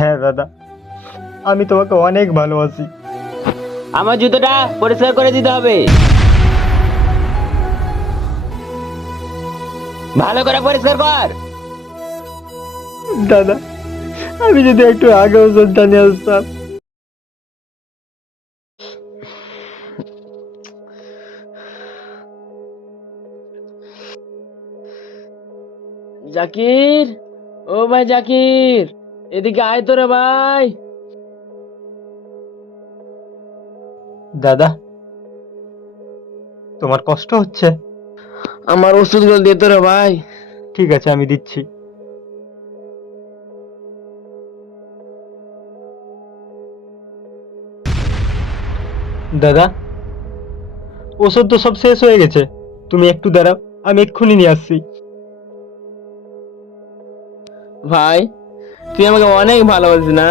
হ্যাঁ দাদা, আমি তোমাকে অনেক ভালোবাসি। আমার জুতোটা পরিষ্কার করে দিতে হবে, ভালো করে পরিষ্কার কর। দাদা, আমি যদি একটু আগে ওষুধটা নিয়ে আসতাম। জাকির, ও ভাই জাকির, এদিকে আয় তো রে ভাই। দাদা, তোমার কষ্ট হচ্ছে? আমার ওষুধগুলো দিয়ে তো রে ভাই। ঠিক আছে, আমি দিচ্ছি। দাদা, ওষুধ তো সব শেষ হয়ে গেছে, তুমি একটু দাঁড়াও, আমি এক্ষুনি নিয়ে আসছি। ভাই, তুই আমাকে অনেক ভালোবাসিস না?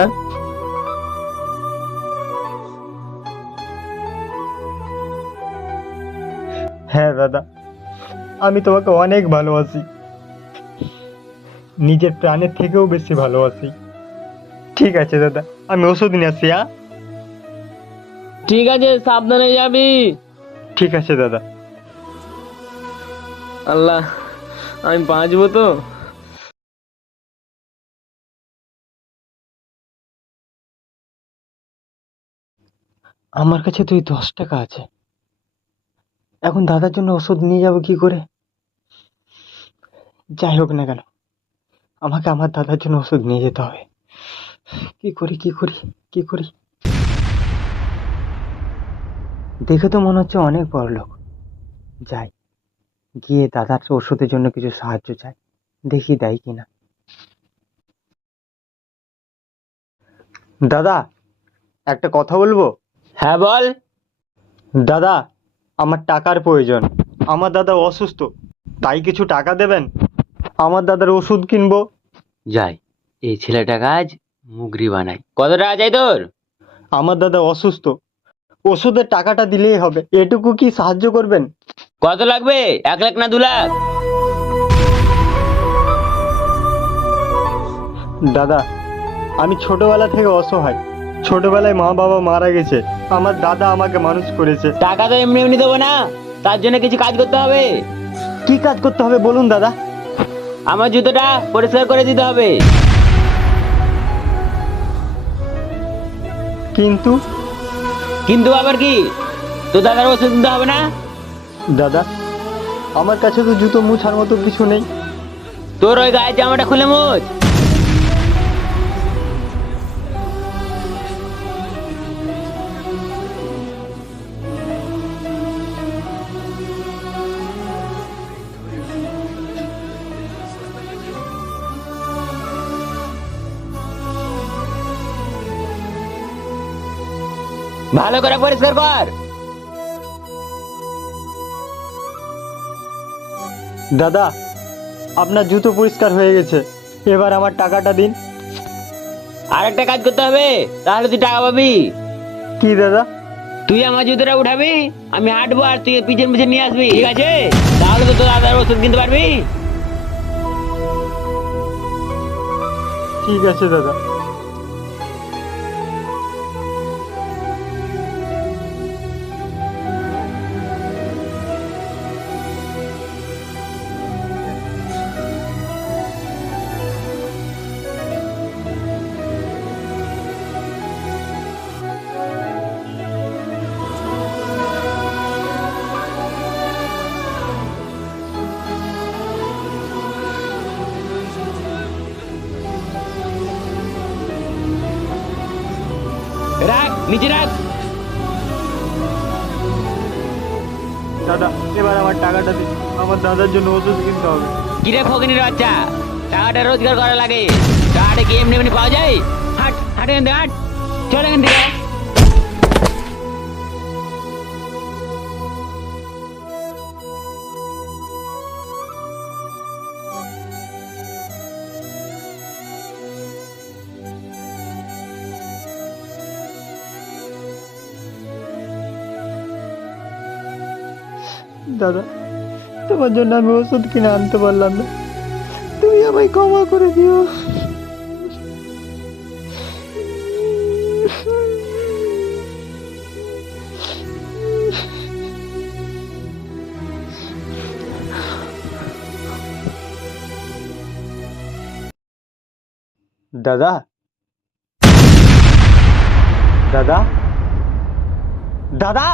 হ্যাঁ দাদা, আমি তোমাকে অনেক ভালোবাসি, নিজের প্রাণের থেকেও বেশি ভালোবাসি। ঠিক আছে দাদা, আমি ওষুধ নিয়ে আসছি। ঠিক আছে, সাবধানে যাবি। ঠিক আছে দাদা। আল্লাহ, আমি বাঁচবো তো? আমার কাছে তো এই 10 টাকা আছে, এখন দাদার জন্য ওষুধ নিয়ে যাবো কি করে? যাই হোক না কেন, আমাকে আমার দাদার জন্য ওষুধ নিয়ে যেতে হবে। কি করি কি করি কি করি? দেখে তো মনে হচ্ছে অনেক বড় লোক। যাই, গিয়ে দাদার ওষুধের জন্য কিছু সাহায্য চাই, দেখি দেয় কিনা। দাদা, একটা কথা বলবো? হ্যাঁ বল। দাদা, আমার টাকার প্রয়োজন। আমার দাদা অসুস্থ, তাই কিছু টাকা দেবেন? আমার দাদার ওষুধ কিনবো। যাই, এই ছেলেটা কাজ মুগরি বানাই। কত টাকা চাই তোর? আমার দাদা অসুস্থ, ওষুধের টাকাটা দিলেই হবে, এটুকু কি সাহায্য করবেন? কত লাগবে, 1 লাখ না 2 লাখ? দাদা, আমি ছোটবেলা থেকে অসহায়, ছোটবেলায় মা বাবা মারা গেছে, আমার দাদা আমাকে মানুষ করেছে। টাকা তো এমনি এমনি দেবো না, তার জন্য কিছু কাজ করতে হবে। কি কাজ করতে হবে বলুন দাদা? আমার জুতোটা পরিষ্কার করে দিতে হবে। কিন্তু কিন্তু আবার কি, তোর দাদার ওষুধ দিতে হবে না? দাদা, আমার কাছে তো জুতো মুছার মতো কিছু নেই। তোর ওই গায়ের জামাটা খুলে মুছ। ভালো করে পরিষ্কার কর। দাদা, আপনার জুতো পরিষ্কার হয়ে গেছে, এবার আমার টাকাটা দিন। আর একটা কাজ করতে হবে, তাহলে তুই টাকা পাবি। কি দাদা? তুই আমার জুতোটা উঠাবি, আমি হাঁটবো আর তুই পিছন পিছন নিয়ে আসবি, ঠিক আছে? তাহলে তো তোর দাদার ওষুধ কিনতে পারবি। ঠিক আছে দাদা। রাখ, নিচে রাখ। দাদা, এবার আমার টাকাটা দিন, আমার দাদার জন্য ওষুধ কিনতে হবে। কিরে ফকিনির বাচ্চা, টাকাটা রোজগার করা লাগে, টাকাটা কি এমনি এমনি পাওয়া যায়? হাট হাট এখান থেকে, হাট, চল এখান থেকে। দাদা, তোমার জন্য আমি ওষুধ কিনে আনতে পারলাম না, তুমি আমায় ক্ষমা করে দিও। দাদা, দাদা, দাদা।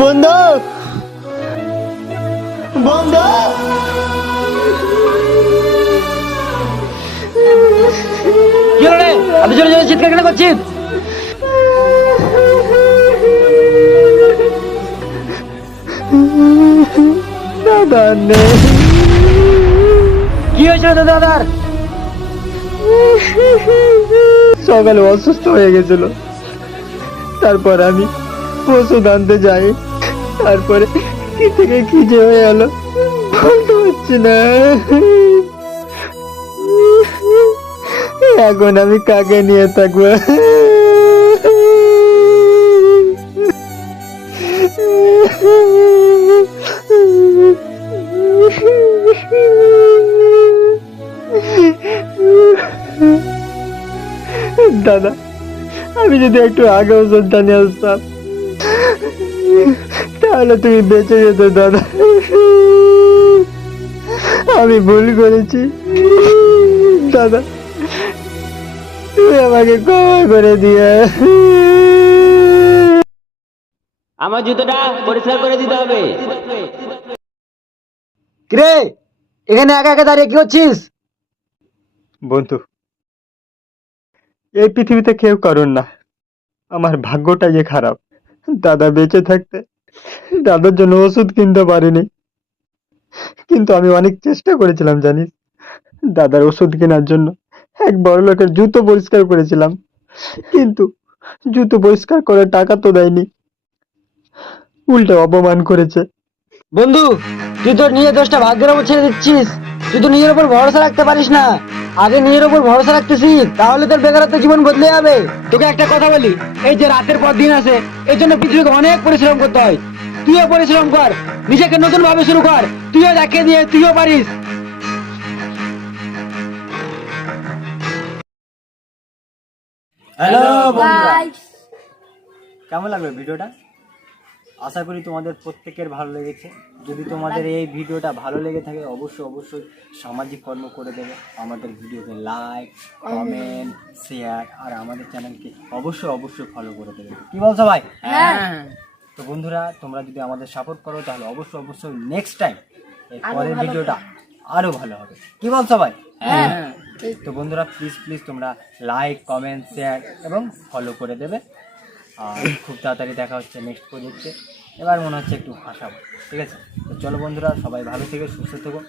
বন্ধু, বন্ধু, কি হলো রে? এত জোরে জোরে চিৎকার কেন করছিস? দাদা নেই। কি হয়েছিল তোর দাদার? সকালে অসুস্থ হয়ে গেছিল, তারপর আমি ওষুধ আনতে যাই, তারপরে কি থেকে কি যে হয়ে গেল বলতে পারছি না। এখন আমি কাকে নিয়ে থাকবো? দাদা, আমি যদি একটু আগে ওষুধটা নিয়ে আসতাম তাহলে তুমি বেঁচে যেত দাদা। আমি ভুল করেছি দাদা, তুমি আমাকে ক্ষমা করে দিয়ে। আমার জুতোটা পরিষ্কার করে দিতে হবে। কিরে, এখানে একা একা দাঁড়িয়ে কি করছিস? বন্ধু, এই পৃথিবীতে কেউ কারণ না, আমার ভাগ্যটা যে খারাপ। দাদা বেঁচে থাকতে দাদার জন্য ওষুধ কিনতে পারিনি, কিন্তু আমি অনেক চেষ্টা করেছিলাম জানিস, দাদার ওষুধ কেনার জন্য এক বড় লোকের জুতো পরিষ্কার করেছিলাম, কিন্তু জুতো পরিষ্কার করে টাকা তো দেয়নি, উল্টে অপমান করেছে। বন্ধু, তুই তোর নিজের দোষটা ভাগ্যের উপর ছেড়ে দিচ্ছিস। তুই তো নিজের উপর ভরসা রাখতে পারিস না। আগে নিজের উপর ভরসা রাখতে শিখ, তাহলে তোর বেকারত্ব জীবন বদলে যাবে। তোকে একটা কথা বলি, এই যে রাতের পর দিন আছে, এর জন্য পৃথিবীকে অনেক পরিশ্রম করতে হয়। তুইও পরিশ্রম কর, নিজেকে নতুন ভাবে শুরু কর। তুইও দেখে দিয়ে তুইও পারিস। হ্যালো বন্ধুরা, Bye. কেমন লাগলো ভিডিওটা? আশা করি তোমাদের প্রত্যেকের ভালো লেগেছে। যদি তোমাদের এই ভিডিওটা ভালো লেগে থাকে অবশ্যই অবশ্যই সামাজিক কর্ম করে দেবে, আমাদের ভিডিওকে লাইক, কমেন্ট, শেয়ার আর আমাদের চ্যানেলকে অবশ্যই অবশ্যই ফলো করে দেবে। কি বলছো ভাই? হ্যাঁ। তো বন্ধুরা, তোমরা যদি আমাদের সাপোর্ট করো তাহলে অবশ্যই অবশ্যই নেক্সট টাইম এর পরের ভিডিওটা আরো ভালো হবে। কি বলছো ভাই? হ্যাঁ। তো বন্ধুরা, প্লিজ প্লিজ তোমরা লাইক, কমেন্ট, শেয়ার এবং ফলো করে দেবে। আর খুব তাড়াতাড়ি দেখা হচ্ছে নেক্সট প্রজেক্টে। এবার মনে হচ্ছে একটু হাসাবো, ঠিক আছে? তো চলো বন্ধুরা, সবাই ভালো থেকো, সুস্থ থেকো।